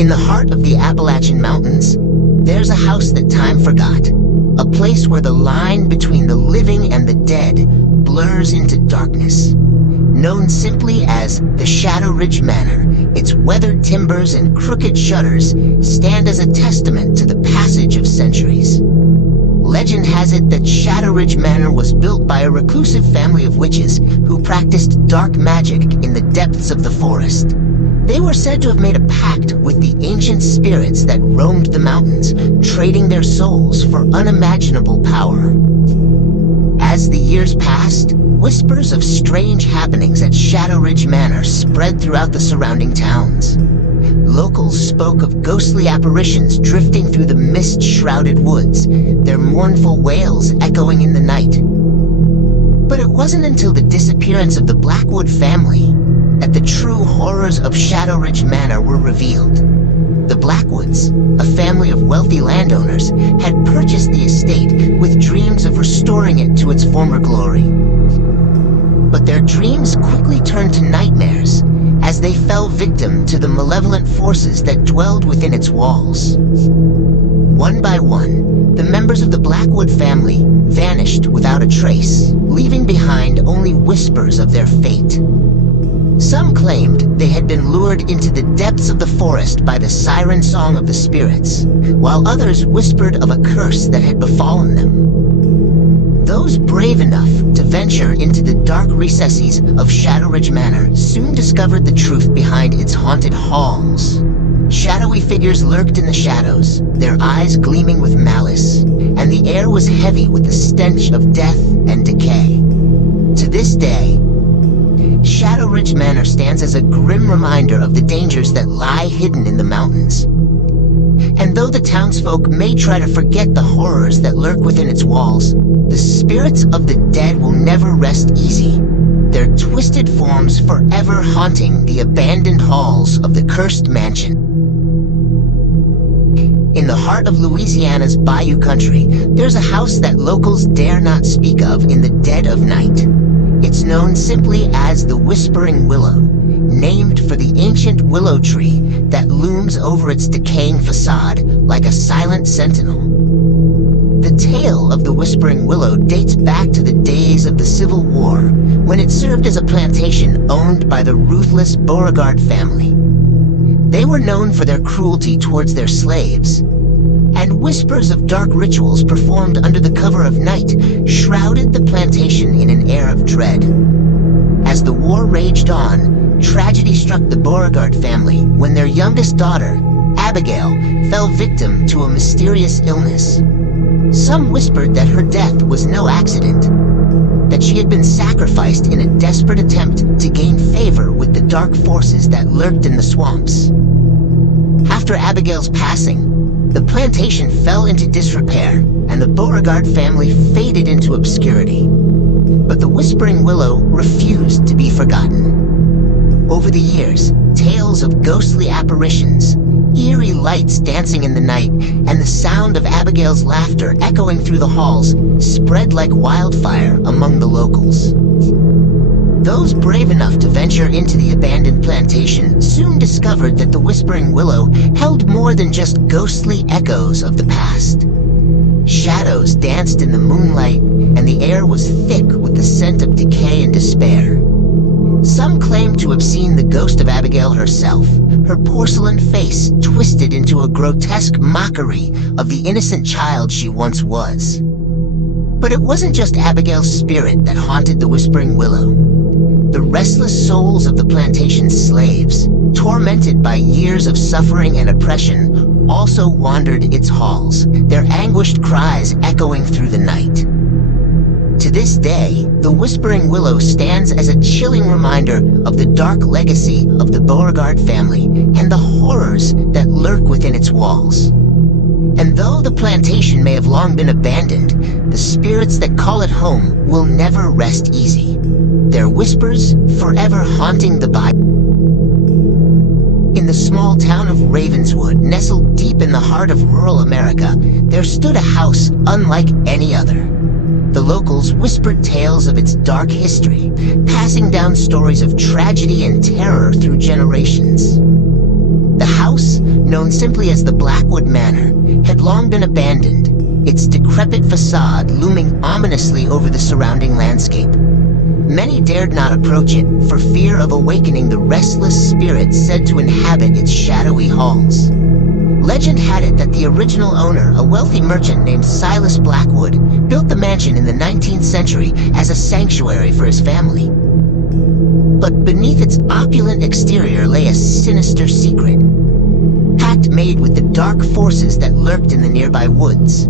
In the heart of the Appalachian Mountains, there's a house that time forgot. A place where the line between the living and the dead blurs into darkness. Known simply as the Shadowridge Manor, its weathered timbers and crooked shutters stand as a testament to the passage of centuries. Legend has it that Shadowridge Manor was built by a reclusive family of witches who practiced dark magic in the depths of the forest. They were said to have made a pact with the ancient spirits that roamed the mountains, trading their souls for unimaginable power. As the years passed, whispers of strange happenings at Shadowridge Manor spread throughout the surrounding towns. Locals spoke of ghostly apparitions drifting through the mist-shrouded woods, their mournful wails echoing in the night. But it wasn't until the disappearance of the Blackwood family that the true horrors of Shadowridge Manor were revealed. The Blackwoods, a family of wealthy landowners, had purchased the estate with dreams of restoring it to its former glory. But their dreams quickly turned to nightmares as they fell victim to the malevolent forces that dwelled within its walls. One by one, the members of the Blackwood family vanished without a trace, leaving behind only whispers of their fate. Some claimed they had been lured into the depths of the forest by the siren song of the spirits, while others whispered of a curse that had befallen them. Those brave enough to venture into the dark recesses of Shadowridge Manor soon discovered the truth behind its haunted halls. Shadowy figures lurked in the shadows, their eyes gleaming with malice, and the air was heavy with the stench of death and decay. To this day, Shadowridge Manor stands as a grim reminder of the dangers that lie hidden in the mountains. And though the townsfolk may try to forget the horrors that lurk within its walls, the spirits of the dead will never rest easy, their twisted forms forever haunting the abandoned halls of the cursed mansion. In the heart of Louisiana's bayou country, there's a house that locals dare not speak of in the dead of night. It's known simply as the Whispering Willow, named for the ancient willow tree that looms over its decaying facade like a silent sentinel. The tale of the Whispering Willow dates back to the days of the Civil War, when it served as a plantation owned by the ruthless Beauregard family. They were known for their cruelty towards their slaves, and whispers of dark rituals performed under the cover of night shrouded the plantation in an air of dread. As the war raged on, tragedy struck the Beauregard family when their youngest daughter, Abigail, fell victim to a mysterious illness. Some whispered that her death was no accident, that she had been sacrificed in a desperate attempt to gain favor with the dark forces that lurked in the swamps. After Abigail's passing, the plantation fell into disrepair, and the Beauregard family faded into obscurity. But the Whispering Willow refused to be forgotten. Over the years, tales of ghostly apparitions, eerie lights dancing in the night, and the sound of Abigail's laughter echoing through the halls spread like wildfire among the locals. Those brave enough to venture into the abandoned plantation soon discovered that the Whispering Willow held more than just ghostly echoes of the past. Shadows danced in the moonlight, and the air was thick with the scent of decay and despair. Some claimed to have seen the ghost of Abigail herself, her porcelain face twisted into a grotesque mockery of the innocent child she once was. But it wasn't just Abigail's spirit that haunted the Whispering Willow. The restless souls of the plantation's slaves, tormented by years of suffering and oppression, also wandered its halls, their anguished cries echoing through the night. To this day, the Whispering Willow stands as a chilling reminder of the dark legacy of the Beauregard family and the horrors that lurk within its walls. And though the plantation may have long been abandoned, the spirits that call it home will never rest easy, their whispers forever haunting the bayou. In the small town of Ravenswood, nestled deep in the heart of rural America, there stood a house unlike any other. The locals whispered tales of its dark history, passing down stories of tragedy and terror through generations. The house, known simply as the Blackwood Manor, had long been abandoned, its decrepit facade looming ominously over the surrounding landscape. Many dared not approach it for fear of awakening the restless spirits said to inhabit its shadowy halls. Legend had it that the original owner, a wealthy merchant named Silas Blackwood, built the mansion in the 19th century as a sanctuary for his family. But beneath its opulent exterior lay a sinister secret, pact made with the dark forces that lurked in the nearby woods.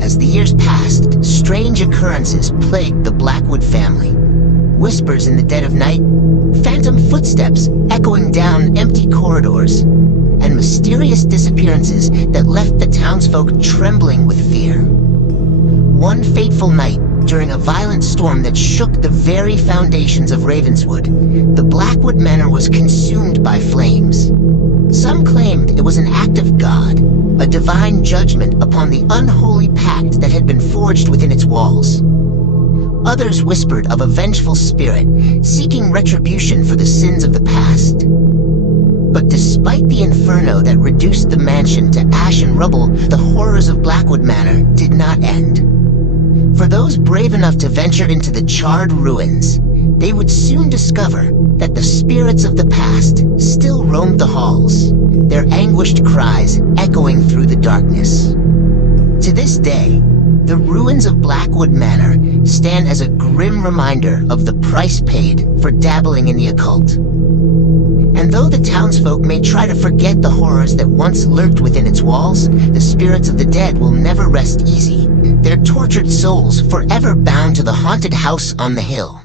As the years passed, strange occurrences plagued the Blackwood family. Whispers in the dead of night, phantom footsteps echoing down empty corridors, and mysterious disappearances that left the townsfolk trembling with fear. One fateful night, during a violent storm that shook the very foundations of Ravenswood, the Blackwood Manor was consumed by flames. Some claimed it was an act of God, a divine judgment upon the unholy pact that had been forged within its walls. Others whispered of a vengeful spirit, seeking retribution for the sins of the past. But despite the inferno that reduced the mansion to ash and rubble, the horrors of Blackwood Manor did not end. For those brave enough to venture into the charred ruins, they would soon discover that the spirits of the past still roamed the halls, their anguished cries echoing through the darkness. To this day, the ruins of Blackwood Manor stand as a grim reminder of the price paid for dabbling in the occult. And though the townsfolk may try to forget the horrors that once lurked within its walls, the spirits of the dead will never rest easy, their tortured souls forever bound to the haunted house on the hill.